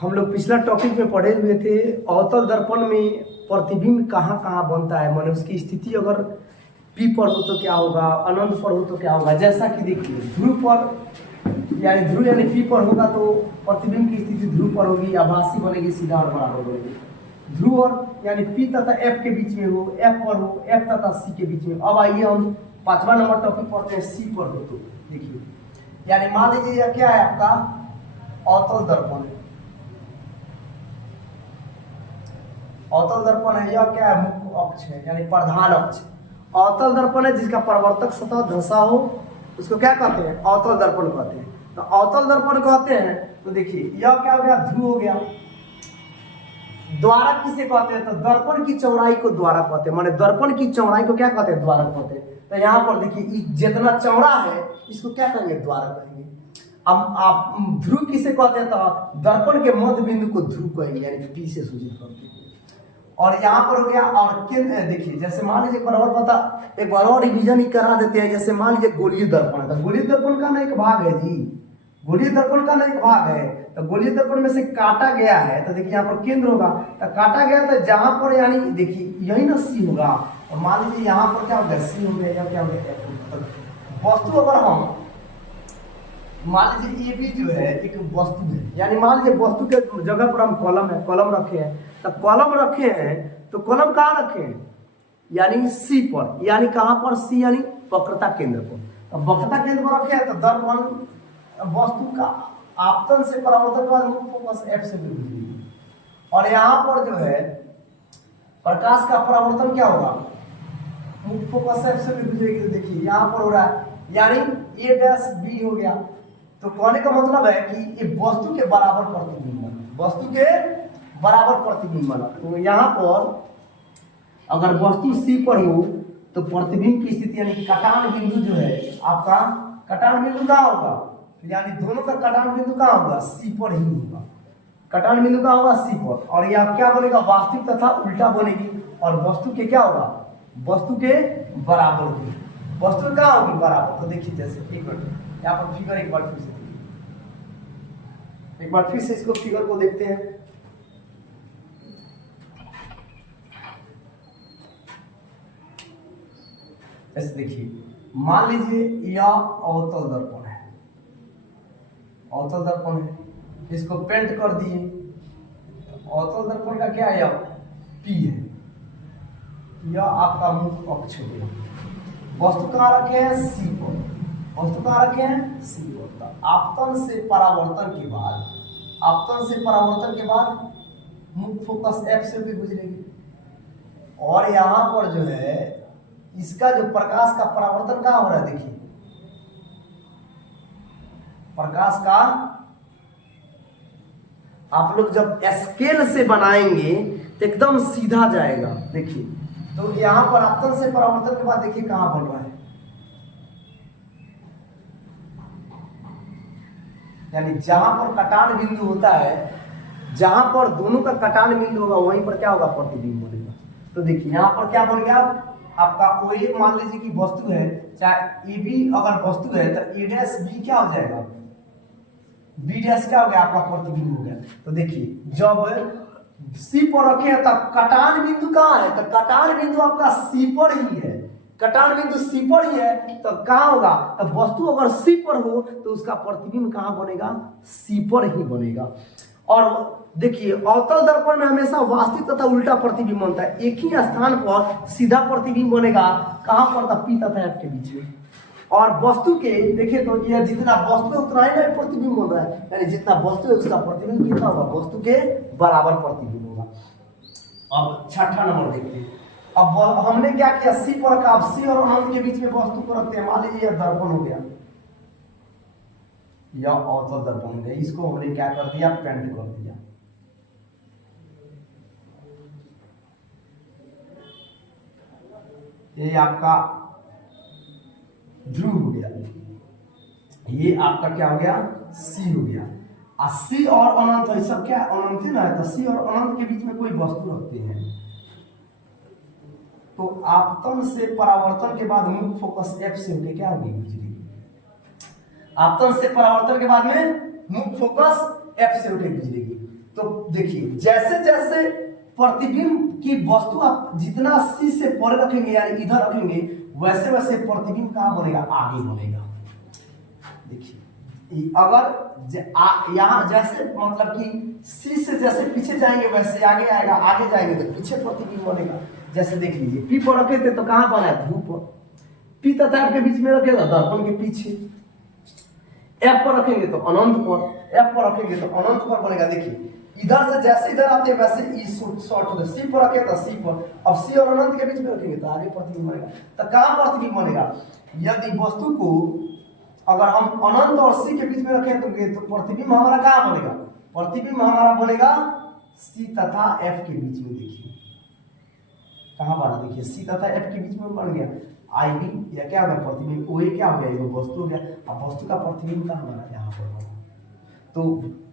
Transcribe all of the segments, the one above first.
हम लोग पिछला टॉपिक में पढ़े हुए थे अवतल दर्पण में प्रतिबिंब कहाँ कहाँ बनता है, माने उसकी स्थिति अगर पी पर हो तो क्या होगा, अनंत पर हो तो क्या होगा। जैसा कि देखिए ध्रुव पर यानी ध्रुव यानी पी पर होगा तो प्रतिबिंब की स्थिति ध्रुव पर होगी, आभासी बनेगी, सीधा और बराबर बनेगी। ध्रुव और यानी पी तथा एफ के बीच में हो, एफ पर हो, एफ तथा सी के बीच में। अब आइए हम 5वां नंबर टॉपिक पढ़ते हैं, सी पर हो तो देखिए यानी मान लीजिए यह क्या है आपका अवतल दर्पण है। अवतल दर्पण है, यह क्या है मुख्य अक्ष है यानी प्रधान अक्ष। अवतल दर्पण है जिसका परावर्तक सतह धंसा हो, उसको क्या कहते हैं, अवतल दर्पण कहते हैं। तो अवतल दर्पण कहते हैं तो देखिए यह क्या हो गया, ध्रुव हो गया। द्वारक किसे कहते हैं, तो दर्पण की चौड़ाई को द्वारक कहते हैं, माने दर्पण की चौड़ाई को क्या कहते हैं, द्वारक कहते हैं। तो यहाँ पर देखिए जितना चौड़ा है इसको क्या कहेंगे, द्वारक कहेंगे। अब आप ध्रुव किसे कहते हैं, तो दर्पण के मध्य बिंदु को ध्रुव कहेंगे यानी पी से सूचित करते हैं। और यहाँ पर हो गया और केंद्र, देखिए जैसे मान लीजिए बराबर पता एक बार और रिवीजन ही करा देते हैं। जैसे मान लीजिए गोलीय दर्पण है, तो गोलीय दर्पण का ना एक भाग है जी, गोलीय दर्पण का ना एक भाग है। तो गोलीय दर्पण में से काटा गया है, तो देखिए यहाँ पर केंद्र होगा, तो काटा गया तो जहां पर यानी देखिए यही ना सी होगा। और मान लीजिए यहाँ पर क्या होगा, सी हो गया या क्या हो गया। वस्तु अगर हम मान लीजिए ये भी जो है एक वस्तु है, यानी मान लीजिए वस्तु के जगह पर हम कॉलम रखे हैं, तो कॉलम रखे हैं तो कॉलम कहाँ रखे हैं, यानी सी पर, यानी कहाँ पर, सी यानी वक्रता केंद्र पर। तो वक्रता केंद्र पर रखे हैं तो दर्पण वस्तु का आपतन से परावर्तन के बाद मुख्य फोकस एफ से गुजरेगी। और यहाँ पर जो है प्रकाश का परावर्तन क्या होगा, मुख्य फोकस एफ से भी गुजरेगी। तो देखिए यहाँ पर हो रहा है यानी ए डैश बी हो गया। तो कहने का मतलब है कि ये वस्तु के बराबर प्रतिबिंब बना, वस्तु के बराबर प्रतिबिंब बना। तो यहाँ पर अगर वस्तु सी पर हो तो प्रतिबिंब की स्थिति यानी कटान बिंदु जो है आपका, कटान बिंदु कहाँ होगा, यानी दोनों का कटान बिंदु कहाँ होगा, सी पर ही होगा। कटान बिंदु कहाँ होगा, सी पर। और यह क्या बनेगा, वास्तविक तथा उल्टा बनेगी। और वस्तु के क्या होगा, वस्तु के बराबर होगी। वस्तु कहाँ होगी, बराबर। तो देखिए जैसे एक मिनट यहाँ पर फिगर एक बार फिर से देखिए, एक बार फिर से इसको फिगर को देखते हैं। ऐसे देखिए मान लीजिए यह अवतल दर्पण है, अवतल दर्पण है, इसको पेंट कर दिए। अवतल दर्पण का क्या है, पी है, यह आपका मुख्य अक्ष हो गया। वस्तु कहाँ रखे हैं, सी पर, वस्तु कहाँ रखे हैं, सी पर। आपतन से परावर्तन के बाद, आपतन से परावर्तन के बाद मुख्य फोकस एफ से भी गुजरेगी। और यहाँ पर जो है इसका जो प्रकाश का परावर्तन कहाँ हो रहा है, देखिए प्रकाश का आप लोग जब स्केल से बनाएंगे तो एकदम सीधा जाएगा। देखिए तो यहां पर आपतन से परावर्तन के बाद देखिए कहां बन रहा है, यानी जहां पर कटान बिंदु होता है, जहां पर दोनों का कटान बिंदु होगा वहीं पर क्या होगा, प्रतिबिंब बनेगा। तो देखिए यहां पर क्या बन गया आपका, ओ ए मान लीजिए कि वस्तु है, चाहे ए बी अगर वस्तु है तो ए डैश बी क्या हो जाएगा, बी डैश क्या हो गया, आपका प्रतिबिंब हो गया। तो देखिए जब सी पर रखे हैं तब कटान बिंदु कहाँ है, तो कटान बिंदु आपका सी पर ही है, कटान बिंदु सी पर ही है। तो कहाँ होगा, तो वस्तु अगर सी पर हो तो उसका प्रतिबिंब कहाँ बनेगा, सी पर ही बनेगा। और देखिए अवतल दर्पण में हमेशा वास्तविक तथा उल्टा प्रतिबिंब बनता है, एक ही स्थान पर सीधा प्रतिबिंब बनेगा, कहाँ पर, था पी तथा एफ के बीच में। और वस्तु के देखिए तो ये जितना वस्तु है उतना ही ना प्रतिबिंब बन रहा है, यानी जितना वस्तु है उसका प्रतिबिंब कितना होगा, वस्तु के बराबर प्रतिबिंब होगा। अब 6वां नंबर देखते हैं। अब हमने क्या किया, सी पर रखा, अब सी और अनंत के बीच में वस्तु को रखते हैं। मान लीजिए यह दर्पण हो गया, यह अवतल दर्पण हो गया, इसको हमने क्या कर दिया, पेंट कर दिया। ये आपका ध्रुव हो गया, ये आपका क्या हो गया, सी हो गया। सी और अनंत है, सब क्या अनंत है ना, तो सी और अनंत के बीच में कोई वस्तु रखते हैं तो आपतन से परावर्तन के बाद मुख्य फोकस एफ से होके क्या होगी, गुजरेगी। आपतन से परावर्तन के बाद में मुख्य फोकस एफ से होके गुजरेगी। तो देखिए जैसे जैसे प्रतिबिंब की वस्तु आप जितना सी से परे रखेंगे यानी इधर रखेंगे, वैसे वैसे प्रतिबिंब कहाँ बनेगा, आगे बनेगा। देखिए अगर यहाँ जैसे मतलब कि सी से जैसे पीछे जाएंगे वैसे आगे आएगा, आगे जाएंगे तो पीछे प्रतिबिंब बनेगा। जैसे देख लीजिए पी पर रखे थे तो कहाँ बना है, ध्रुव पर। पी तथा एफ के बीच में रखेगा दर्पण के पीछे। एफ पर रखेंगे तो अनंत पर, एफ पर रखेंगे तो अनंत पर बनेगा। देखिए इधर से जैसे इधर आते हैं वैसे ई शॉर्ट होता है, सी पर रखे तो सी पर, अब सी और अनंत के बीच में रखेंगे तो आगे प्रतिबिंब बनेगा। तो कहाँ प्रतिबिंब बनेगा, यदि वस्तु को अगर हम अनंत और सी के बीच में रखें तो प्रतिबिंब हमारा कहाँ बनेगा, प्रतिबिंब हमारा बनेगा सी तथा एफ के बीच में। देखिए कहाँ बना, देखिए सी तथा एफ के बीच में बन गया आई बी, या क्या हो गया प्रतिबिंब, ओ ए क्या हो गया, वस्तु हो गया। अब वस्तु का प्रतिबिंब कहाँ बना, यहाँ पर। तो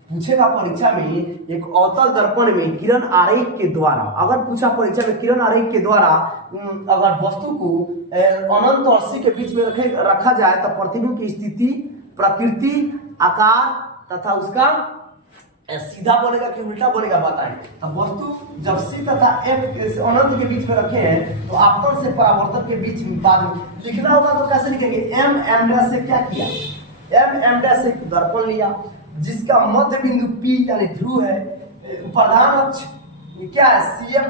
पूछेगा परीक्षा में एक अवतल दर्पण में किरण आरेख के द्वारा, अगर पूछा परीक्षा में किरण आरेख के द्वारा अगर वस्तु को अनंत और सी के बीच में रखा जाए तो प्रतिबिंब की स्थिति, प्रकृति, आकार तथा उसका सीधा बनेगा कि उल्टा बनेगा बताएं। तो वस्तु जब सी तथा एफ अनंत के बीच में रखे हैं तो आपतन से परावर्तन के बीच में बाद में लिखना होगा तो कैसे लिखेंगे, एम डैश से क्या किया, एम डैश से दर्पण लिया जिसका मध्य बिंदु P यानी ध्रुव है, प्रधान अक्ष क्या है CF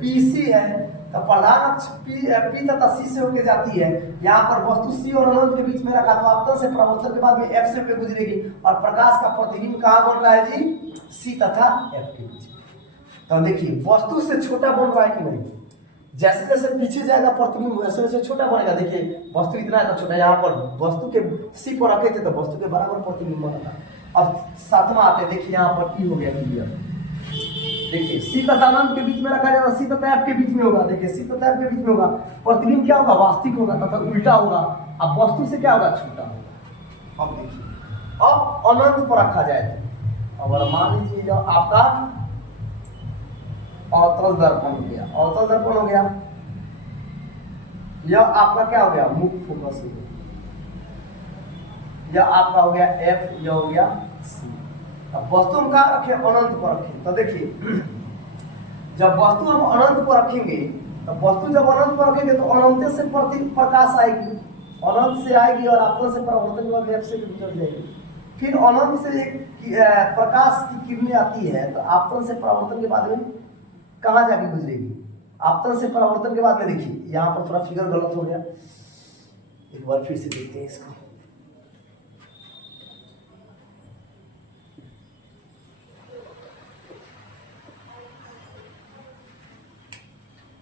PC है, तो प्रधान अक्ष P तथा C से होकर जाती है। यहाँ पर वस्तु C और अनंत के बीच में रखा तो आपतन से परावर्तन के बाद में F से होकर गुजरेगी और प्रकाश का प्रतिबिंब कहाँ बन रहा है जी, C तथा F के बीच में। तो देखिए वस्तु से छोटा बन रहा है कि नहीं, जैसे जैसे पीछे जाएगा प्रतिबिंब वैसे वैसे छोटा बनेगा। देखिए वस्तु इतना है तो छोटा, यहाँ पर वस्तु के सी पर रखे थे तो वस्तु के बराबर प्रतिबिंब बना था। अब सातवां आते देखिए यहाँ पर ई हो गया क्लियर। देखिए सी तथा अनंत के बीच में रखा जाएगा, सी तथा एफ के बीच में होगा। देखिए सी तथा एफ के बीच में होगा, प्रतिबिंब क्या होगा, वास्तविक होगा तथा उल्टा होगा। अब वस्तु से क्या होगा, छोटा होगा। अब देखिए अब अनंत पर रखा जाए तो अगर मान लीजिए आपका अवतल दर्पण हो गया, अवतल दर्पण हो गया, यह आपका क्या हो गया, मुख्य फोकस हो गया, यह आपका हो गया एफ, यह हो गया सी। अब वस्तु हम कहाँ रखें, अनंत पर रखें। तो देखिए जब वस्तु हम अनंत पर रखेंगे तो वस्तु जब अनंत पर रखेंगे तो अनंत से प्रकाश आएगी, अनंत से आएगी और आपतन से परावर्तन के बाद एफ से गुजर जाएगी। फिर अनंत से एक प्रकाश की किरणें आती है तो आपतन से परावर्तन के बाद में कहाँ जाके गुजरेगी, आपतन से परावर्तन के बाद में। देखिए यहाँ पर थोड़ा फिगर गलत हो गया, एक बार फिर से देखते हैं इसको।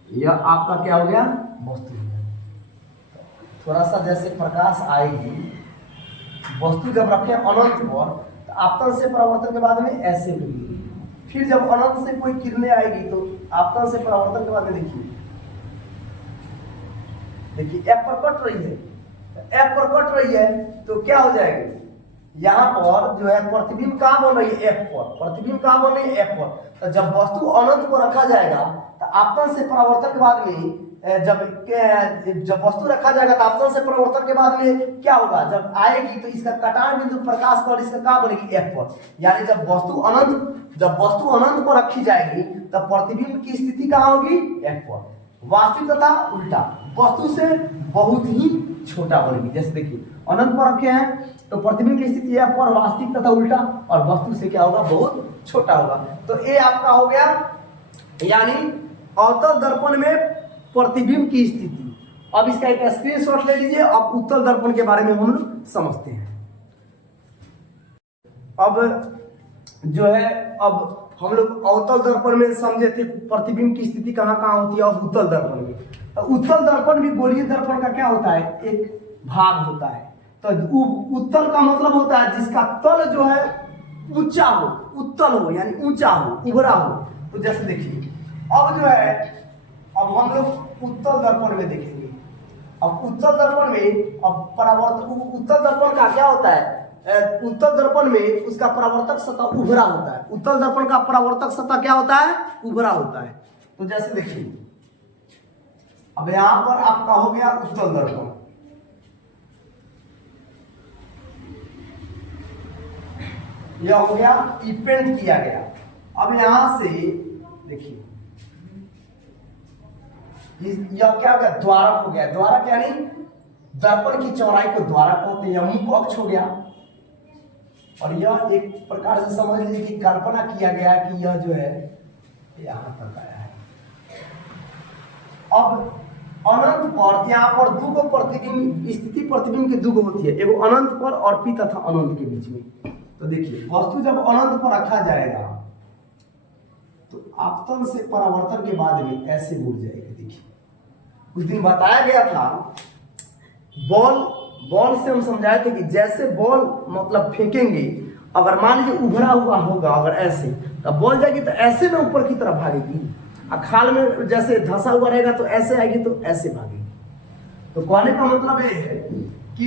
यह आपका क्या हो गया, वस्तु हो गया। थोड़ा सा जैसे प्रकाश आएगी, वस्तु जब रखे अनंत पर तो आपतन से परावर्तन के बाद में ऐसे होगी। फिर जब अनंत से कोई किरणें आएगी तो आपतन से परावर्तन के बाद में देखिए एफ पर कट रही है, एफ पर कट रही है तो क्या हो जाएगा, यहाँ पर जो है प्रतिबिंब कहाँ बन रही है, एफ पर, प्रतिबिंब कहाँ बन रही है, एफ पर। तो जब वस्तु अनंत पर रखा जाएगा तो आपतन से परावर्तन के बाद में जब वस्तु रखा जाएगा तो आपतन से परावर्तन के बाद में क्या होगा, जब आएगी तो इसका कटान बिंदु प्रकाश पर इसका कहाँ बनेगी, एफ पर। यानी जब वस्तु अनंत पर रखी जाएगी तब प्रतिबिंब की स्थिति कहाँ होगी, एफ पर। वास्तविक तथा उल्टा, वस्तु से बहुत ही छोटा बनेगी। जैसे देखिए अनंत पर रखे हैं तो प्रतिबिंब की स्थिति एफ पर, वास्तविक तथा उल्टा, और वस्तु से क्या होगा, बहुत छोटा होगा। तो ये आपका हो गया, यानी अवतल दर्पण में प्रतिबिंब की स्थिति। अब इसका एक स्क्रीनशॉट ले लीजिए। अब उत्तल दर्पण के बारे में हम लोग समझते हैं। अब जो है अब हम लोग अवतल दर्पण में समझे थे प्रतिबिंब की स्थिति कहाँ कहाँ होती है। अब उत्तल दर्पण में, तो उत्तल दर्पण भी गोलीय दर्पण का क्या होता है, एक भाग होता है। तो उत्तल का मतलब होता है जिसका तल जो है ऊंचा हो, उत्तल हो यानी ऊंचा हो, उभरा हो। तो जैसे देखिए अब जो है, अब हम लोग उत्तल दर्पण में देखेंगे। अब उत्तल दर्पण में अब परावर्तक, उत्तल दर्पण का क्या होता है, उत्तल दर्पण में उसका परावर्तक सतह उभरा होता है। उत्तल दर्पण का परावर्तक सतह क्या होता है, उभरा होता है। तो जैसे देखिए अब यहां पर आपका हो गया उत्तल दर्पण, यह हो गया ई पेंट किया गया। अब यहां से देखिए यह क्या हो गया, द्वारक हो गया। द्वारक यानी दर्पण की चौड़ाई को द्वारक कहते हैं। यह मुख अक्ष हो गया और यह एक प्रकार से समझ लीजिए कि कल्पना किया गया कि यह जो है यहां तक आया है। अब अनंत पर यहाँ पर दो प्रतिबिंब, स्थिति प्रतिबिंब की दो होती है, एगो अनंत पर और पी तथा अनंत के बीच में। तो देखिए वस्तु जब अनंत पर रखा जाएगा तो आपतन से परावर्तन के बाद में ऐसे मुड़ जाएगी। देखिए उस दिन बताया गया था बॉल से हम समझाए थे कि जैसे बॉल मतलब फेंकेंगे, अगर मान लीजिए उभरा हुआ होगा अगर ऐसे, तो बॉल जाएगी तो ऐसे ना ऊपर की तरफ भागेगी, और खाल में जैसे धंसा हुआ रहेगा तो ऐसे आएगी तो ऐसे भागेगी। तो कहने का मतलब ये है कि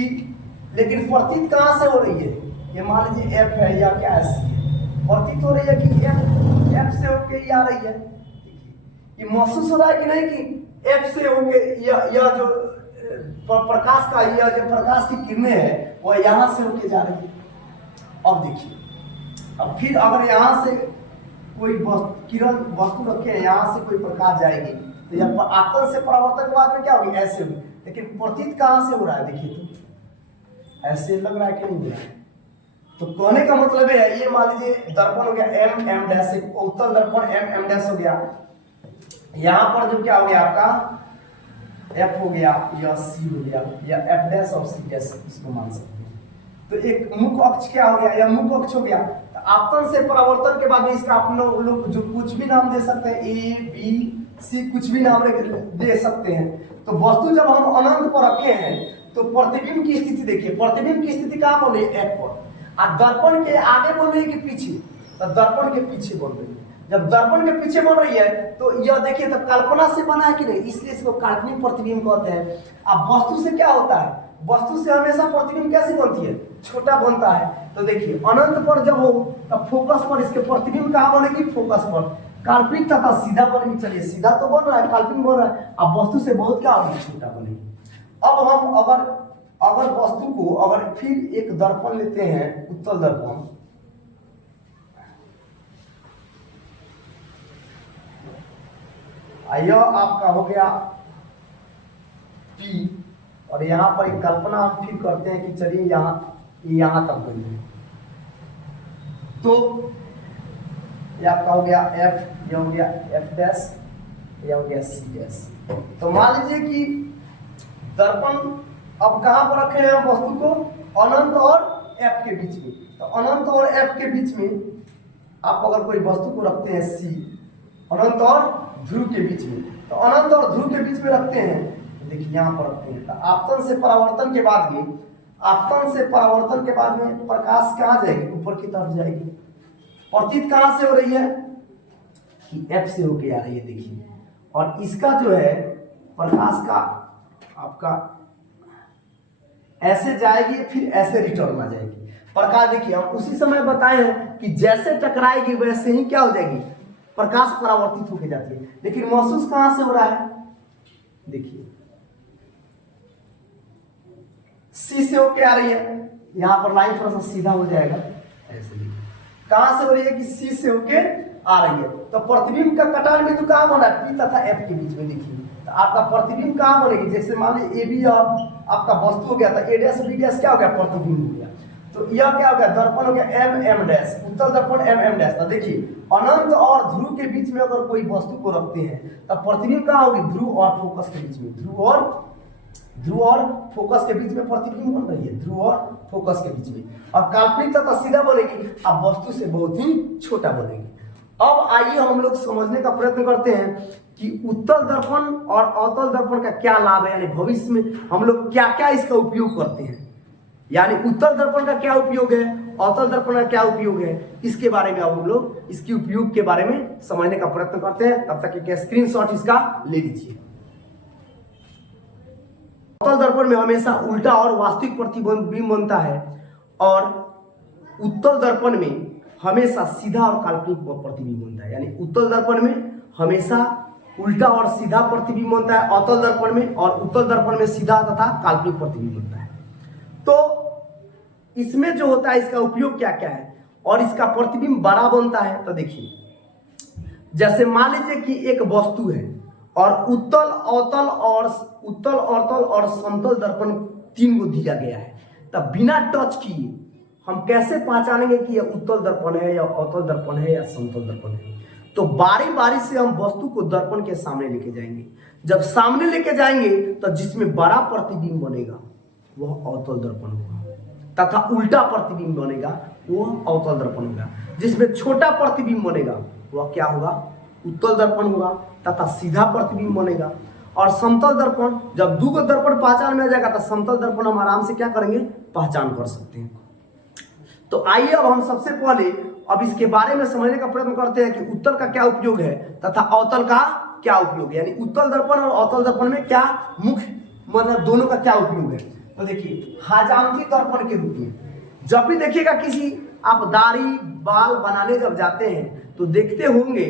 लेकिन प्रतीत कहां से हो रही है, ये मान लीजिए एफ है या क्या ऐसी है, प्रतीत हो रही है कि एफ से होके ये आ रही है। ये महसूस हो रहा है कि नहीं कि एफ से होके यह जो प्रकाश का, यह जो प्रकाश की किरणें है वह यहां से होके जा रही है। अब देखिए, अब फिर अगर यहां से कोई किरण वस्तु रखे हैं, यहां से कोई प्रकाश जाएगी तो यह आपतन से परावर्तन के बाद में क्या होगी, ऐसे होगी। लेकिन प्रतीत कहां से हो रहा है, देखिए तो ऐसे लग रहा है कि नहीं हो रहा है। तो कहने का मतलब है, ये मान लीजिए दर्पण हो गया एम एम डैश, उत्तल दर्पण एम एम डैश हो गया। यहां पर जो क्या हो गया आपका एफ हो गया या सी हो गया, या एफ डैश और सी डैश इसको मान सकते हैं। तो एक मुख अक्ष क्या हो गया, या मुख अक्ष हो गया। तो आपतन से परावर्तन के बाद इसका आप लोग जो कुछ भी नाम दे सकते हैं, ए बी सी कुछ भी नाम दे सकते हैं। तो वस्तु जब हम अनंत पर रखे हैं तो प्रतिबिंब की स्थिति देखिए, प्रतिबिंब की स्थिति कहां बन रही है, एफ पर। और दर्पण के आगे बन रही है कि पीछे, तो दर्पण के पीछे बन रही है। जब दर्पण के पीछे बन रही है तो यह देखिए तो कल्पना से बना है कि नहीं, इसलिए इसको काल्पनिक प्रतिबिंब कहते हैं। अब वस्तु से क्या होता है, वस्तु से हमेशा प्रतिबिंब कैसी बनती है, छोटा बनता है। तो देखिए अनंत पर जब हो तब फोकस पर इसके प्रतिबिंब कहां बनेगी, फोकस पर। काल्पनिक तथा सीधा बनेगी, चलिए सीधा तो बन रहा है, काल्पनिक बन रहा है। अब वस्तु से बहुत क्या होगी, छोटा बनेगी। अब हम अगर वस्तु को अगर फिर एक दर्पण लेते हैं, उत्तल दर्पण, यह आपका हो गया P, और यहां पर एक कल्पना हम फिर करते हैं कि चलिए यहां तक बनी, तो यह आपका हो गया F, यह हो गया F डैश, यह हो गया C डैश। तो मान लीजिए कि दर्पण अब कहां पर रखे हैं वस्तु को, अनंत और F के बीच में। तो अनंत और F के बीच में आप अगर कोई वस्तु को रखते हैं C, अनंत और ध्रुव के बीच में, तो अनंत और ध्रुव के बीच में रखते हैं, तो देखिए यहां पर रखते हैं। तो आपतन से परावर्तन के बाद में, आपतन से परावर्तन के बाद में प्रकाश कहां जाएगी, ऊपर की तरफ जाएगी। प्रतीत कहां से हो रही है कि F से होके आ रही है, देखिए। और इसका जो है प्रकाश का आपका ऐसे जाएगी फिर ऐसे रिटर्न आ जाएगी प्रकाश। देखिए हम उसी समय बताए हैं कि जैसे टकराएगी वैसे ही क्या हो जाएगी, प्रकाश परावर्तित होके जाती है। लेकिन महसूस कहां से हो रहा है, देखिए सी से होके आ रही है, यहां पर लाइन थोड़ा सा सीधा हो जाएगा, ऐसे कहां से हो रही है कि सी से होके आ रही है। तो प्रतिबिंब का कटान बिंदु कहां बना है, पी तथा एफ के बीच में। देखिए तो आपका प्रतिबिंब कहां बनेगी, जैसे मान लीजिए ए बी आपका वस्तु हो गया, तो ए डैश बी डैश क्या हो गया, प्रतिबिंब हो गया। तो यह क्या हो गया, दर्पण हो गया एम एम डैश, उत्तल दर्पण एम एम डैश। तो देखिए अनंत और ध्रुव के बीच में अगर कोई वस्तु को रखते हैं तब प्रतिबिंब कहां होगी, ध्रुव और फोकस के बीच में। ध्रुव और फोकस के बीच में प्रतिबिंब बन रही है, ध्रुव और फोकस के बीच में। और काल्पनिक तथा सीधा बनेगी, अब वस्तु से बहुत ही छोटा बनेगी। अब आइए हम लोग समझने का प्रयत्न करते हैं कि उत्तल दर्पण और अवतल दर्पण का क्या लाभ है, यानी भविष्य में हम लोग क्या क्या इसका उपयोग करते हैं। यानी उत्तल दर्पण का क्या उपयोग है, अवतल दर्पण का क्या उपयोग है, इसके बारे में अब हम लोग इसके उपयोग के बारे में समझने का प्रयत्न करते हैं। तब तक एक स्क्रीनशॉट इसका ले लीजिए। अवतल दर्पण में हमेशा उल्टा और वास्तविक प्रतिबिंब बनता है, और उत्तल दर्पण में हमेशा सीधा और काल्पनिक प्रतिबिंब बनता है। यानी उत्तल दर्पण में हमेशा उल्टा और सीधा प्रतिबिंब बनता है अवतल दर्पण में, और उत्तल दर्पण में सीधा तथा काल्पनिक प्रतिबिंब बनता है। तो इसमें जो होता है इसका उपयोग क्या क्या है, और इसका प्रतिबिंब बड़ा बनता है। तो देखिए, जैसे मान लीजिए कि एक वस्तु है और उत्तल अवतल और समतल दर्पण 3 को दिया गया है, तब बिना टच किए हम कैसे पहचानेंगे कि यह उत्तल दर्पण है या अवतल दर्पण है या समतल दर्पण है? तो बारी बारी से हम वस्तु को दर्पण के सामने लेके जाएंगे। जब सामने लेके जाएंगे तो जिसमें बड़ा प्रतिबिंब बनेगा वह अवतल दर्पण होगा, तथा उल्टा प्रतिबिंब बनेगा वह अवतल दर्पण होगा। जिसमें छोटा प्रतिबिंब बनेगा वह क्या होगा? उत्तल दर्पण होगा, तथा सीधा प्रतिबिंब बनेगा। और समतल दर्पण, जब दो दर्पण पहचान में आ जाएगा तो समतल दर्पण हम आराम से क्या करेंगे? पहचान कर सकते हैं। तो आइए अब हम सबसे पहले अब इसके बारे में समझने का प्रयत्न करते हैं कि उत्तल का क्या उपयोग है तथा अवतल का क्या उपयोग है, यानी उत्तल दर्पण और अवतल दर्पण में क्या मुख्य मतलब दोनों का क्या उपयोग है। तो देखिए, हजामती दर्पण के रूप में जब भी देखिएगा किसी आप दाढ़ी बाल बनाने जब जाते हैं तो देखते होंगे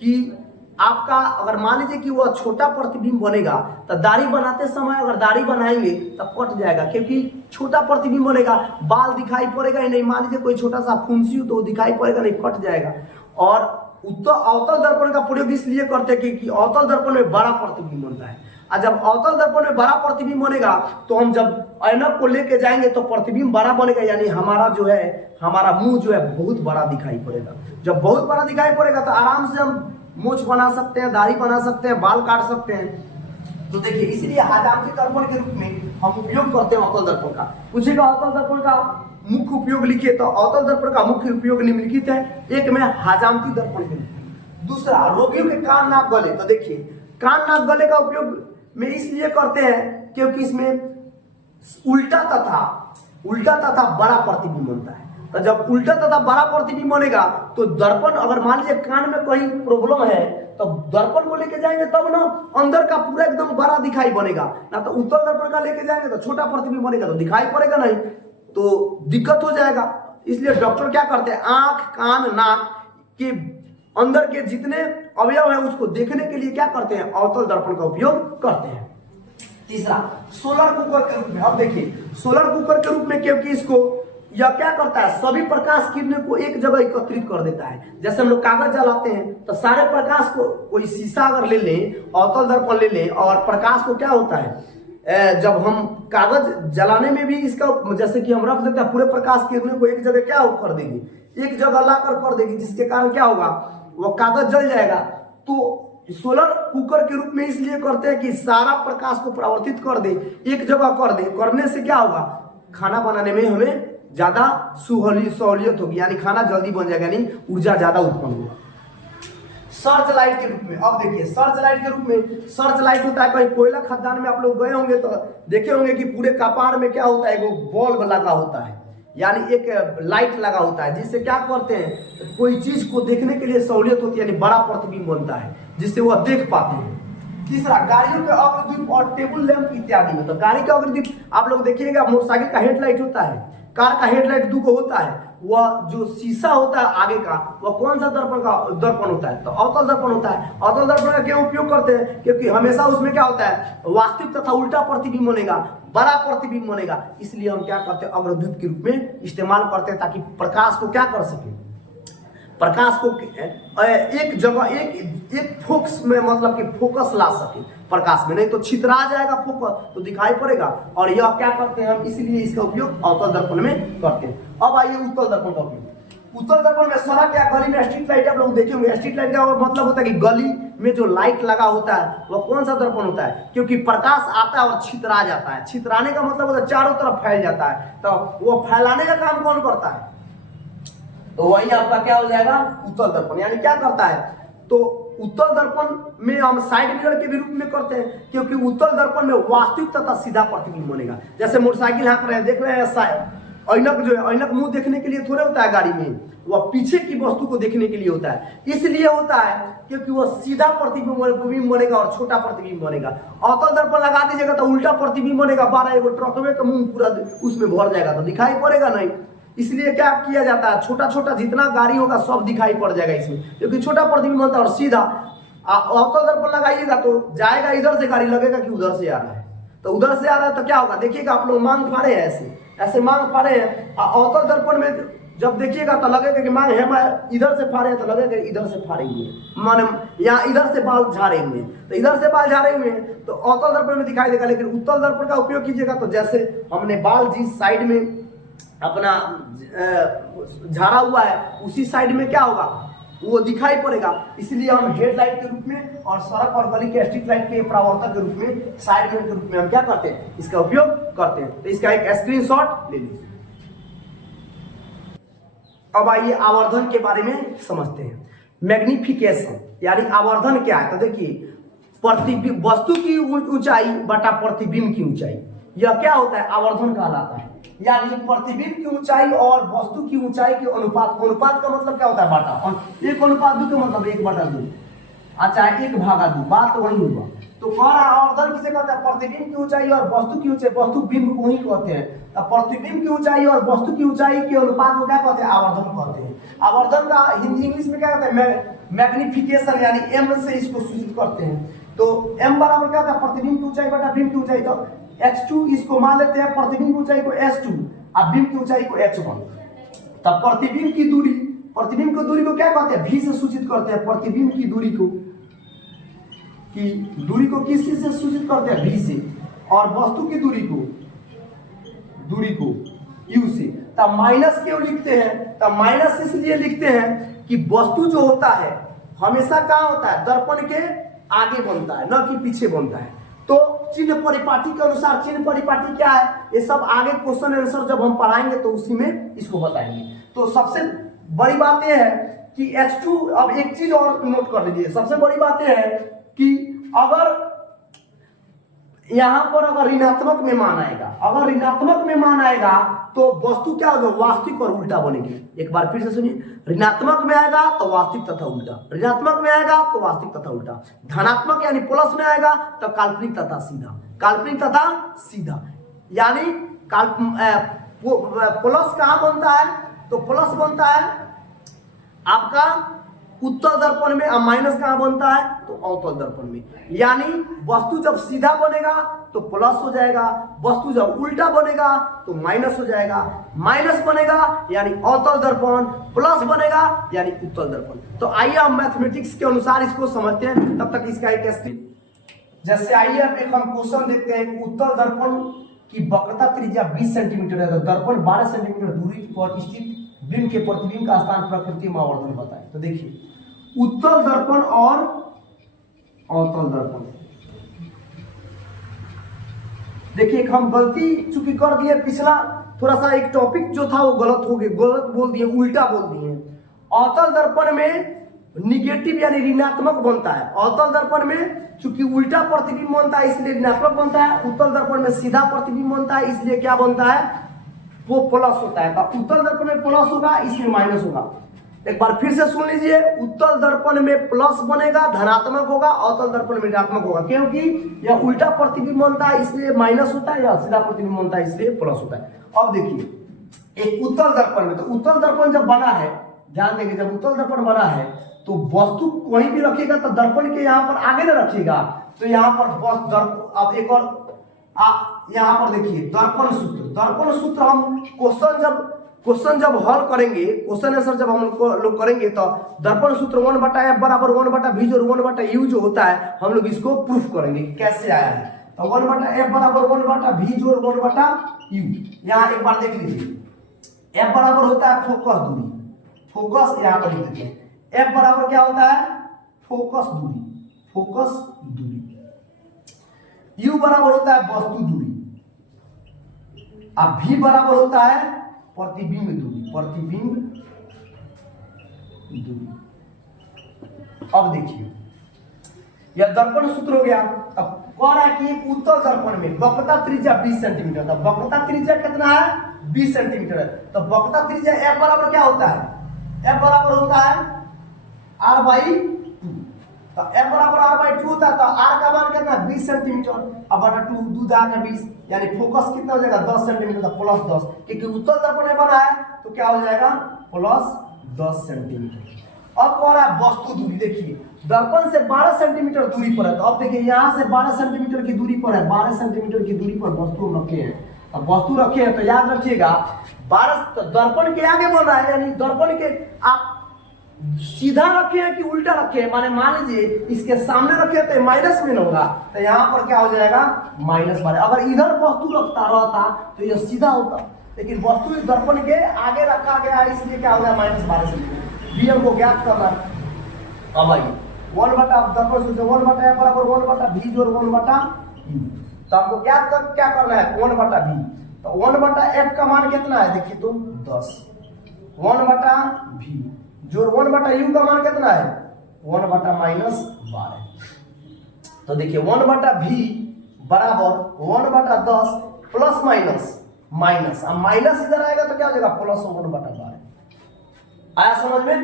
कि आपका अगर मान लीजिए कि वह छोटा प्रतिबिंब बनेगा तो दाढ़ी बनाते समय अगर दाढ़ी बनाएंगे तब कट जाएगा, क्योंकि छोटा प्रतिबिंब बनेगा, बाल दिखाई पड़ेगा ही नहीं। मान लीजिए कोई छोटा सा फुंसी हो तो दिखाई पड़ेगा नहीं, कट जाएगा। और अवतल दर्पण का प्रयोग इसलिए करते हैं कि अवतल दर्पण में बड़ा प्रतिबिंब बनता है, और जब अवतल दर्पण में बड़ा प्रतिबिंब बनेगा तो हम जब ऐनक को लेके जाएंगे तो प्रतिबिंब बड़ा बनेगा, यानी हमारा जो है हमारा मुंह जो है बहुत बड़ा दिखाई पड़ेगा। जब बहुत बड़ा दिखाई पड़ेगा तो आराम से हम मूंछ बना सकते हैं, दाढ़ी बना सकते हैं, बाल काट सकते हैं। तो देखिए, इसलिए हजामती दर्पण के रूप में हम उपयोग करते हैं अवतल दर्पण का। पूछेगा अवतल दर्पण का मुख्य उपयोग लिखिए, तो अवतल दर्पण का मुख्य उपयोग निम्नलिखित है। एक में हजामती दर्पण के रूप में, दूसरा रोगियों के कान नाक गले। तो देखिए, कान नाक गले का उपयोग में इसलिए करते हैं क्योंकि इसमें उल्टा तथा बड़ा प्रतिबिंब बनता है। तो जब उल्टा तथा बड़ा प्रतिबिंब बनेगा तो दर्पण, अगर मान लीजिए कान में कहीं प्रॉब्लम है तो दर्पण को लेके जाएंगे तब ना अंदर का पूरा एकदम बड़ा दिखाई बनेगा, ना तो उत्तल दर्पण का लेके जाएंगे तो छोटा प्रतिबिंब बनेगा तो दिखाई पड़ेगा नहीं, तो दिक्कत हो जाएगा। इसलिए डॉक्टर क्या करते हैं, आंख कान नाक के अंदर के जितने अवयव है उसको देखने के लिए क्या करते हैं? अवतल दर्पण का उपयोग करते हैं। तीसरा, सोलर कुकर के रूप में। अब देखिए, सोलर कुकर के रूप में क्योंकि इसको यह क्या करता है? सभी प्रकाश किरणों को एक जगह एकत्रित कर देता है। जैसे हम लोग कागज जलाते हैं तो सारे प्रकाश को, कोई शीशा अगर ले लें, अवतल दर्पण ले लें, और प्रकाश को क्या होता है, जब हम कागज जलाने में भी इसका, जैसे कि हम रख देते हैं, पूरे प्रकाश किरणों को एक जगह क्या कर देगी? एक जगह लाकर कर देगी, जिसके कारण क्या होगा? वो कागज जल जाएगा। तो सोलर कुकर के रूप में इसलिए करते हैं कि सारा प्रकाश को परावर्तित कर दे, एक जगह कर दे। करने से क्या होगा? खाना बनाने में हमें ज्यादा सहूलियत होगी, यानी खाना जल्दी बन जाएगा, यानी ऊर्जा ज्यादा उत्पन्न होगा। सर्च लाइट के रूप में, अब देखिए, सर्च लाइट के रूप में, सर्च लाइट होता है, कहीं कोयला खदान में आप लोग गए होंगे तो देखे होंगे कि पूरे कपार में क्या होता है, वो बल्ब लगा होता है, यानी एक लाइट लगा होता है, जिससे क्या करते हैं, कोई चीज को देखने के लिए सहूलियत होती है, यानी बड़ा प्रतिबिंब बनता है, जिससे वह देख पाते हैं। तीसरा, गाड़ियों के अग्रदीप और टेबल लैंप इत्यादि में। तो गाड़ी का अग्रदीप आप लोग देखिएगा, मोटरसाइकिल का हेडलाइट होता है, कार का हेडलाइट दो को होता है, वह जो शीशा होता है आगे का, वह कौन सा दर्पण होता है? तो अवतल दर्पण होता है। अवतल दर्पण का क्यों उपयोग करते हैं? क्योंकि हमेशा उसमें क्या होता है? वास्तविक तथा उल्टा प्रतिबिंब बनेगा, बड़ा प्रतिबिंब बनेगा, इसलिए हम क्या करते हैं? अग्रदीप के रूप में इस्तेमाल करते हैं, ताकि प्रकाश को क्या कर सके, प्रकाश को एक जगह एक फोकस में, मतलब कि फोकस ला सके प्रकाश में, नहीं तो छितरा जाएगा फोकस, तो दिखाई पड़ेगा। और यह क्या करते हैं हम, इसलिए इसका उपयोग अवतल दर्पण में करते हैं। अब आइए उत्तल दर्पण का उपयोग। उत्तल दर्पण में सड़क या गली में स्ट्रीट लाइट आप लोग देखे होंगे। स्ट्रीट लाइट का मतलब होता है कि गली में जो लाइट लगा होता है वह कौन सा दर्पण होता है? क्योंकि प्रकाश आता है और छितरा जाता है। छितराने का मतलब होता है चारों तरफ फैल जाता है, तो वो फैलाने का काम कौन करता है? तो वही आपका क्या हो जाएगा? उत्तल दर्पण। यानी क्या करता है? तो उत्तल दर्पण में हम साइड मिरर के भी रूप में करते हैं, क्योंकि उत्तल दर्पण में वास्तविक तथा सीधा प्रतिबिंब बनेगा। जैसे मोटरसाइकिल हाँक रहे हैं, देख रहे हैं, ऐनक जो है, ऐनक मुंह देखने के लिए थोड़े होता है गाड़ी में, वह पीछे की वस्तु को देखने के लिए होता है। इसलिए होता है क्योंकि वह सीधा प्रतिबिंब बनेगा और छोटा प्रतिबिंब बनेगा। अवतल दर्पण लगा दीजिएगा तो उल्टा प्रतिबिंब बनेगा, 12 ट्रक में का मुंह पूरा उसमें भर जाएगा, तो दिखाई पड़ेगा नहीं। इसलिए क्या किया जाता है, छोटा छोटा जितना गाड़ी होगा सब दिखाई पड़ जाएगा इसमें, क्योंकि छोटा प्रतिबिंब होता है। और सीधा अवतल दर्पण लगाइएगा तो जाएगा, इधर से गाड़ी लगेगा कि उधर से आ रहा है, तो उधर से आ रहा है तो क्या होगा? देखिएगा आप लोग मांग फाड़े हैं, ऐसे ऐसे मांग फाड़े हैं। अवतल दर्पण में जब देखिएगा तो लगेगा कि मान हम इधर से फाड़े तो लगेगा इधर से फाड़े हुए, मान यहाँ इधर से बाल झाड़े हुए, तो इधर से बाल झाड़े हुए तो अवतल दर्पण में दिखाई देगा। लेकिन उत्तल दर्पण का उपयोग कीजिएगा तो जैसे हमने बाल जिस साइड में अपना झाड़ा हुआ है उसी साइड में क्या होगा, वो दिखाई पड़ेगा। इसलिए हम हेडलाइट के रूप में और सड़क और गली के स्ट्रीट लाइट के परावर्तक के रूप में, साइड मिरर के रूप में हम क्या करते हैं, इसका उपयोग करते हैं। तो इसका एक स्क्रीनशॉट ले लीजिए। अब आइए आवर्धन के बारे में समझते हैं। मैग्निफिकेशन यानी आवर्धन क्या है, तो देखिए प्रतिबिंब वस्तु की ऊंचाई बटा प्रतिबिंब की ऊंचाई, यह क्या होता है, आवर्धन कहलाता है। यानी प्रतिबिंब की ऊंचाई और वस्तु की ऊंचाई के अनुपात, अनुपात का मतलब क्या होता है, बाटा, 1:2 का मतलब 1/2, अच्छा 1/2, बात तो वही होगा। तो कह रहा आवर्धन किसे कहते हैं, प्रतिबिंब की ऊंचाई और वस्तु की ऊंचाई, वस्तु बिंब को ही कहते हैं। अब प्रतिबिंब की ऊंचाई और वस्तु की ऊंचाई के अनुपात को क्या कहते हैं, आवर्धन कहते हैं। आवर्धन का हिंदी इंग्लिश में क्या कहते हैं, मैग्निफिकेशन, यानी एम से इसको सूचित करते हैं। तो एम बराबर क्या होता है, प्रतिबिंब की ऊंचाई बटा बिंब की ऊंचाई। तो h2 इसको मान लेते हैं, प्रतिबिंब की ऊंचाई को h2 और बिंब की ऊंचाई को h1। तब प्रतिबिंब की दूरी, प्रतिबिंब की दूरी को क्या कहते हैं, v से सूचित करते हैं। प्रतिबिंब की दूरी को, की दूरी को किस चीज से सूचित करते हैं, v से, और वस्तु की दूरी को u से। तब माइनस क्यों लिखते हैं, तब माइनस इसलिए लिखते हैं कि वस्तु जो होता है हमेशा कहाँ होता है, दर्पण के आगे बनता है, न कि पीछे बनता है। तो चिन्ह परिपाटी के अनुसार, चिन्ह परिपाटी क्या है, ये सब आगे क्वेश्चन आंसर जब हम पढ़ाएंगे तो उसी में इसको बताएंगे। तो सबसे बड़ी बात यह है कि H2, अब एक चीज और नोट कर लीजिए, सबसे बड़ी बात यह है कि अगर यहां पर अगर ऋणात्मक में मान आएगा, अगर ऋणात्मक में मान आएगा तो वस्तु क्या होगा, वास्तविक और उल्टा बनेगी। एक बार फिर से सुनिए, ऋणात्मक में आएगा तो वास्तविक तथा उल्टा, ऋणात्मक में आएगा तो वास्तविक तथा उल्टा, धनात्मक यानी प्लस में आएगा तो काल्पनिक तथा सीधा, काल्पनिक तथा सीधा। यानी प्लस कहां बनता है, तो प्लस बनता है आपका उत्तल दर्पण में, और माइनस कहां बनता है, तो अवतल दर्पण में। यानी वस्तु जब सीधा बनेगा तो प्लस हो जाएगा, वस्तु जब उल्टा बनेगा तो माइनस हो जाएगा, माइनस बनेगा यानी अवतल दर्पण, प्लस बनेगा यानी उत्तल दर्पण। तो आइए हम मैथमेटिक्स के अनुसार इसको समझते हैं, तब तक इसका एक टेस्ट। जैसे आइए अब एक हम क्वेश्चन देखते हैं, उत्तल दर्पण की वक्रता त्रिज्या 20 सेंटीमीटर है, तो दर्पण 12 सेंटीमीटर दूरी पर स्थित बिंब के प्रतिबिंब का स्थान प्रकृति में आवर्धन बताए। तो देखिए उत्तल दर्पण और अवतल दर्पण, देखिए हम गलती चूंकि कर दिए, पिछला थोड़ा सा एक टॉपिक जो था वो गलत हो गया, गलत बोल दिए, उल्टा बोल दिए। अवतल दर्पण में निगेटिव यानी ऋणात्मक बनता है, अवतल दर्पण में चूंकि उल्टा प्रतिबिंब बनता है इसलिए ऋणात्मक बनता है, उत्तल दर्पण में सीधा प्रतिबिंब बनता है इसलिए क्या बनता है, वो प्लस होता है। तो उत्तल दर्पण में प्लस होगा इसमें माइनस होगा। एक बार फिर से सुन लीजिए, उत्तल दर्पण में प्लस बनेगा, धनात्मक होगा, अवतल दर्पण में ऋणात्मक होगा, क्योंकि यह उल्टा प्रतिबिंब बनता है इसलिए माइनस होता है, या सीधा प्रतिबिंब बनता है इसलिए प्लस होता है। अब देखिए एक उत्तल दर्पण में, तो उत्तल दर्पण जब बना है, ध्यान देंगे, जब उत्तल दर्पण बना है तो वस्तु कहीं भी रखिएगा तो दर्पण के यहाँ पर आगे न रखिएगा, तो यहाँ पर अब एक और यहाँ पर देखिए दर्पण सूत्र, दर्पण सूत्र हम क्वेश्चन जब हल करेंगे, क्वेश्चन आंसर जब हम लोग करेंगे तो दर्पण सूत्र 1/f बराबर 1/v और 1/u जो होता है, हम लोग इसको प्रूफ करेंगे कि कैसे आया है। तो 1/f बराबर 1/v और 1/u, यहाँ एक बार देख लीजिए, f बराबर होता है फोकस दूरी, फोकस यहाँ पर लिख देते हैं, f बराबर क्या होता है, फोकस दूरी, फोकस दूरी, u बराबर होता है वस्तु दूरी, अब v बराबर होता है प्रतिबिंब दूरी, प्रतिबिंब दूरी। अब देखिए यह दर्पण सूत्र हो गया। अब कह रहा है कि एक उत्तल दर्पण में वक्रता त्रिज्या 20 सेंटीमीटर, तो वक्रता त्रिज्या कितना है, 20 सेंटीमीटर है। तो वक्रता त्रिज्या f बराबर क्या होता है, f बराबर होता है r/2, तो f बराबर r/2 होता है, तो r का मान कितना, 20 सेंटीमीटर, अब बटा 2, 2 × 20, यानी फोकस कितना हो जाएगा, 10 सेंटीमीटर, तो +10, क्योंकि उत्तल दर्पण में बना है तो क्या हो जाएगा, +10 सेंटीमीटर। अब कह रहा है वस्तु दूरी, देखिए दर्पण से 12 सेंटीमीटर दूरी पर है, तो अब देखिए यहाँ से 12 सेंटीमीटर की दूरी पर है, 12 सेंटीमीटर की दूरी पर वस्तु हम रखे हैं। अब वस्तु रखे हैं तो याद रखिएगा 12 तो दर्पण के आगे बन रहा है, यानी दर्पण के आप सीधा रखे हैं कि उल्टा रखे हैं, माने मान लीजिए इसके सामने रखे तो माइनस में होगा, तो यहाँ पर क्या हो जाएगा -12। अगर इधर वस्तु रखता रहता तो ये सीधा होता, लेकिन वस्तु इस दर्पण के आगे रखा गया है, इसलिए क्या हो गया -12 से। बी हमको ज्ञात करना है। अब आइए 1 बटा दर्पण सूत्र 1 बटा यहाँ बराबर 1 बटा भी जोड़ 1 बटा बी, तो हमको ज्ञात कर क्या करना है 1 बटा बी, तो 1 बटा एफ का मान कितना है देखिए तो 10, 1 बटा भी जो 1 बटा यू का मान कितना है 1 बटा -12, तो देखिए 1 बटा भी बराबर 1 बटा 10 प्लस माइनस, अब माइनस इधर आएगा तो क्या हो जाएगा प्लस 1 बटा 12। आया समझ में?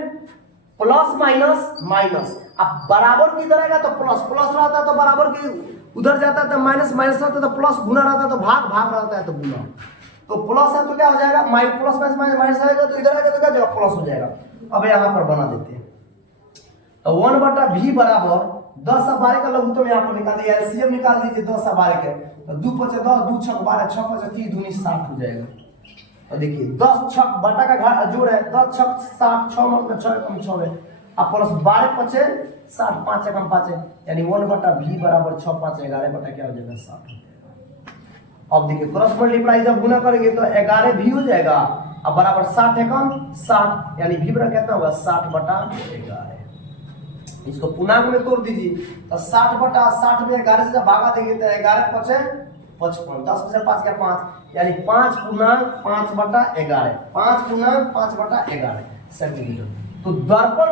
प्लस माइनस, अब बराबर किधर आएगा तो प्लस रहता है तो बराबर की उधर जाता है तो माइनस रहता है तो प्लस, गुना रहता है तो भाग रहता है तो गुना, तो प्लस है तो क्या हो जाएगा प्लस माइनस आएगा तो इधर आएगा तो क्या हो जाएगा प्लस हो जाएगा। अब यहाँ पर बना देते हैं, तो 1 बटा भी बराबर 10 और 12 का लघुत्तम यहाँ पर निकाल दिया, एलसीएम निकाल दीजिए 10 और 12 के, तो 2 5 10 2 6 12 6 5 30 दूनी 60 हो जाएगा। तो देखिए 10 6 बटा का जोड़ है 10 6 60 6 में 6 कम 6 है, अब प्लस 12 5 60 5 कम 5 है, यानी 1 बटा भी बराबर 6 5 11 बटा क्या हो जाएगा 60। अब देखिए क्रॉस मल्टीप्लाई जब गुना करेंगे तो 11 भी हो जाएगा, अब बराबर 60 है कम 60, यानी भी बराबर कितना होगा 60 बटा 11। इसको पूर्णांक में तोड़ दीजिए तो 60 बटा 60 में 11 से जब भागा देंगे तो 11 5 55, 10 में से 5 क्या 5, यानी 5 पूर्णांक 5 बटा 11, 5 पूर्णांक 5 बटा 11 सेंटीमीटर। तो दर्पण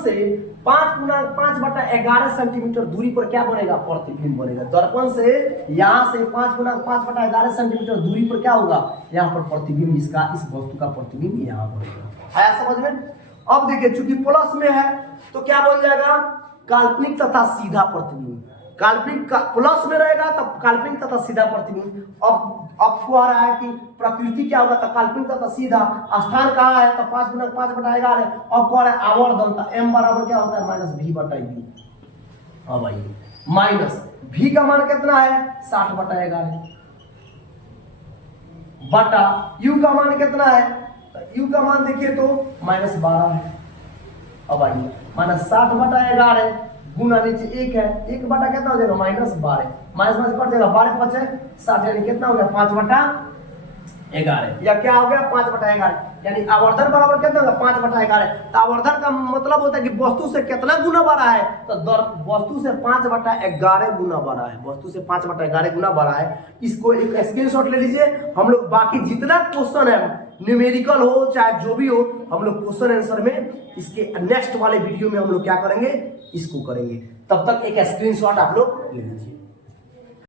से 5 पूर्णांक 5 बटा 11 सेंटीमीटर दूरी पर क्या बनेगा प्रतिबिंब बनेगा। दर्पण से यहाँ से 5 पूर्णांक 5 बटा 11 सेंटीमीटर दूरी पर क्या होगा यहाँ पर प्रतिबिंब, इसका इस वस्तु का प्रतिबिंब यहाँ बनेगा। आया समझ में? अब देखिए चूंकि प्लस में है तो क्या बन जाएगा काल्पनिक तथा सीधा प्रतिबिंब, काल्पनिक का प्लस में रहेगा तब काल्पनिक तथा सीधा प्रतिबिंब। अब को आ रहा है कि प्रकृति क्या होगा तो काल्पनिक तथा सीधा, स्थान कहाँ है तो 5 गुना 5 बटा 11 है, अब को आ रहा है आवर्धन, तो m बराबर क्या होता है माइनस भी बटा यू। अब आइए माइनस भी का मान कितना है 60 बटा 11 बटा u का मान कितना है, तो u का मान देखिए तो -12 है। अब आइए -60 बटा 11 गुना नीचे 1 है, 1 बटा कितना हो जाएगा -12, माइनस कट जाएगा 12 5 60, यानी कितना हो गया 5 बटा 11, या क्या हो गया 5 बटा 11, यानी आवर्धन बराबर कितना होगा 5 बटा 11। तो आवर्धन का मतलब होता है कि वस्तु से कितना गुना बड़ा है, तो वस्तु से 5 बटा 11 गुना बड़ा है, वस्तु से 5 बटा 11 गुना बड़ा है। इसको एक स्क्रीनशॉट ले लीजिए, हम लोग बाकी जितना क्वेश्चन है न्यूमेरिकल हो चाहे जो भी हो, हम लोग क्वेश्चन आंसर में इसके नेक्स्ट वाले वीडियो में हम लोग क्या करेंगे इसको करेंगे। तब तक एक स्क्रीनशॉट आप लोग ले लीजिए।